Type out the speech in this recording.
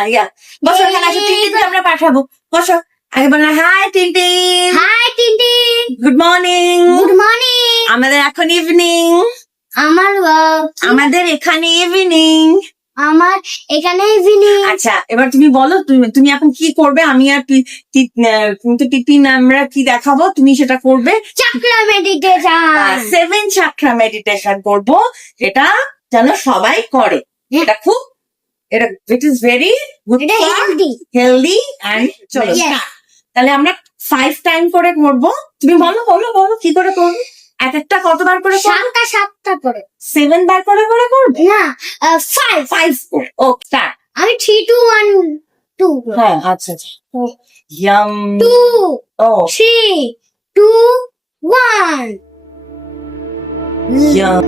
হ্যাঁ ইয়া বসো, এখানে আসো, টিনটিনকে আমরা পাঠাবো। বসো, আগে বলো hi Tintin, hi Tintin, good morning. Good morning. আমাদের এখন ইভিনিং, আমাদের এখানে ইভিনিং। আমার এখানে ইভিনিং। আচ্ছা, এবার তুমি বলো, তুমি এখন কি করবে? আমি আর টিটিন আমরা কি দেখাবো, তুমি সেটা করবে। চক্র মেডিটেশন, 7 চাকরা মেডিটেশন করবো, যেটা যেন সবাই করে। এটা খুব, এটা ইট ইজ ভেরি গুড, এটা হেলদি। হেলদি অ্যান্ড চলো Yes. start। তাহলে আমরা 5 টাইম করে করবো। তুমি বলো বলো বলো কি করে করবো? এক একটা কতবার করে করবো? 7টা করে। 7 বার করে করে করবে? না, 5। 5 ও স্টার্ট। আমি 3 2 1 2। হ্যাঁ আচ্ছা আচ্ছা। ইয়াম 2 ও 3 2 1। ইয়াম